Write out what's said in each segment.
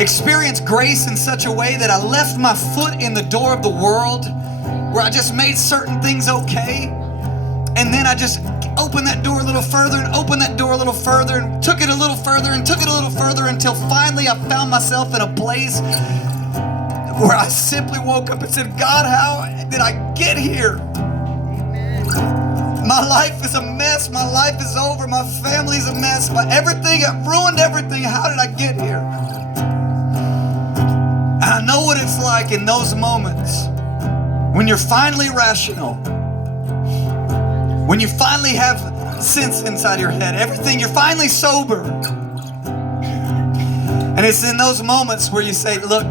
experience grace in such a way that I left my foot in the door of the world, where I just made certain things okay, and then I just opened that door a little further and opened that door a little further and took it a little further and took it a little further until finally I found myself in a place where I simply woke up and said, God, how did I get here? My life is a mess. My life is over. My family's a mess. Everything, I've ruined everything. How did I get here? And I know what it's like in those moments when you're finally rational, when you finally have sense inside your head, everything, you're finally sober. And it's in those moments where you say, look,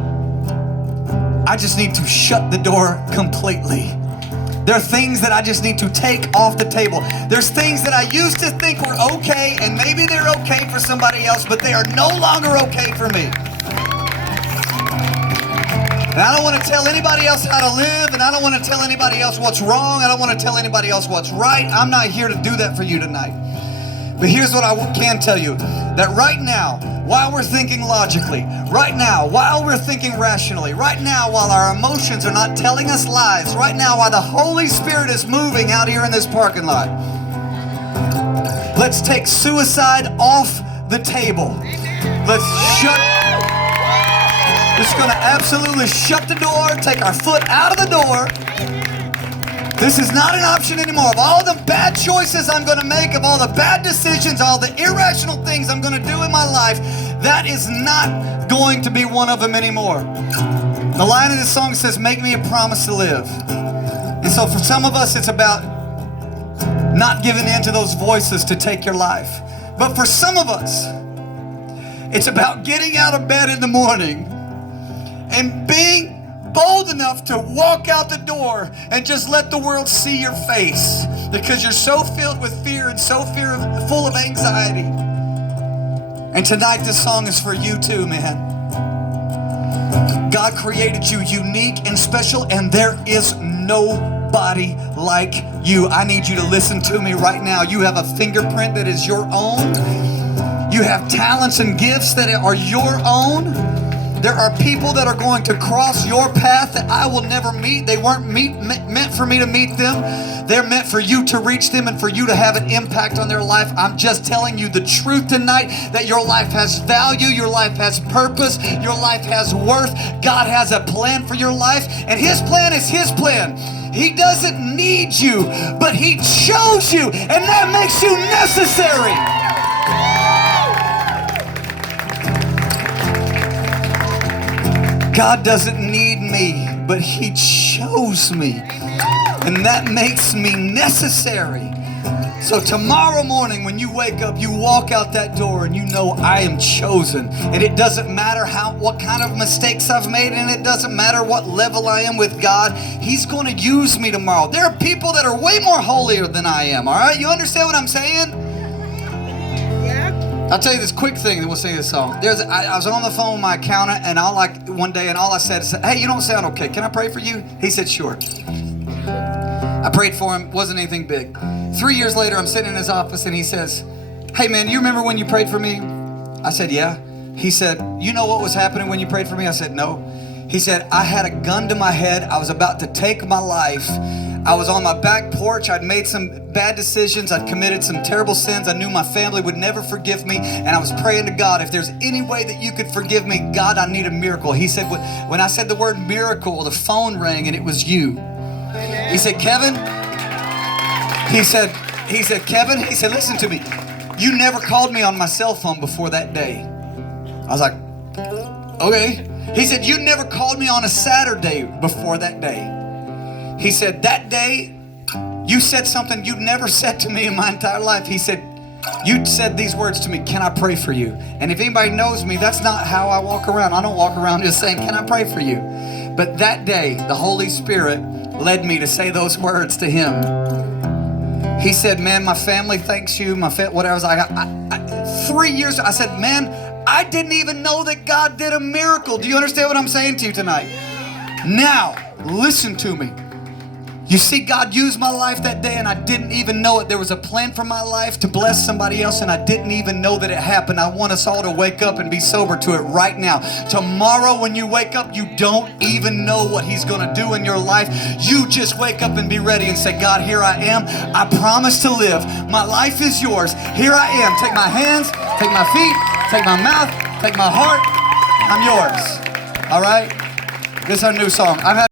I just need to shut the door completely. There are things that I just need to take off the table. There's things that I used to think were okay, and maybe they're okay for somebody else, but they are no longer okay for me. And I don't want to tell anybody else how to live, and I don't want to tell anybody else what's wrong. I don't want to tell anybody else what's right. I'm not here to do that for you tonight. But here's what I can tell you, that right now, while we're thinking logically, right now, while we're thinking rationally, right now, while our emotions are not telling us lies, right now, while the Holy Spirit is moving out here in this parking lot, let's take suicide off the table. Let's just gonna absolutely shut the door, take our foot out of the door. This is not an option anymore. Of all the bad choices I'm going to make, of all the bad decisions, all the irrational things I'm going to do in my life, that is not going to be one of them anymore. The line of this song says, make me a promise to live. And so for some of us, it's about not giving in to those voices to take your life. But for some of us, it's about getting out of bed in the morning and being bold enough to walk out the door and just let the world see your face, because you're so filled with fear and so full of anxiety. And tonight this song is for you too, man. God created you unique and special, and there is nobody like you. I need you to listen to me right now. You have a fingerprint that is your own. You have talents and gifts that are your own. There are people that are going to cross your path that I will never meet. They weren't meant for me to meet them. They're meant for you to reach them and for you to have an impact on their life. I'm just telling you the truth tonight, that your life has value, your life has purpose, your life has worth. God has a plan for your life, and His plan is His plan. He doesn't need you, but He chose you, and that makes you necessary. God doesn't need me, but He chose me, and that makes me necessary. So tomorrow morning when you wake up, you walk out that door and you know I am chosen. And it doesn't matter what kind of mistakes I've made, and it doesn't matter what level I am with God. He's going to use me tomorrow. There are people that are way more holier than I am, all right? You understand what I'm saying? I'll tell you this quick thing, then we'll sing this song. I was on the phone with my accountant, and one day, and all I said is, hey, you don't sound okay. Can I pray for you? He said, sure. I prayed for him. Wasn't anything big. 3 years later, I'm sitting in his office, and he says, hey, man, you remember when you prayed for me? I said, yeah. He said, you know what was happening when you prayed for me? I said, no. He said, I had a gun to my head. I was about to take my life. I was on my back porch. I'd made some bad decisions. I'd committed some terrible sins. I knew my family would never forgive me. And I was praying to God, if there's any way that you could forgive me, God, I need a miracle. He said, when I said the word miracle, the phone rang and it was you. He said, Kevin, Kevin, listen to me. You never called me on my cell phone before that day. I was like, okay. He said, you never called me on a Saturday before that day. He said, that day, you said something you'd never said to me in my entire life. He said, you said these words to me, can I pray for you? And if anybody knows me, that's not how I walk around. I don't walk around just saying, can I pray for you? But that day, the Holy Spirit led me to say those words to him. He said, man, my family thanks you. Whatever. I was like, 3 years, I said, man, I didn't even know that God did a miracle. Do you understand what I'm saying to you tonight? Now, listen to me. You see, God used my life that day and I didn't even know it. There was a plan for my life to bless somebody else and I didn't even know that it happened. I want us all to wake up and be sober to it right now. Tomorrow when you wake up, you don't even know what He's going to do in your life. You just wake up and be ready and say, God, here I am. I promise to live. My life is yours. Here I am. Take my hands, take my feet, take my mouth, take my heart. I'm yours. All right? This is our new song.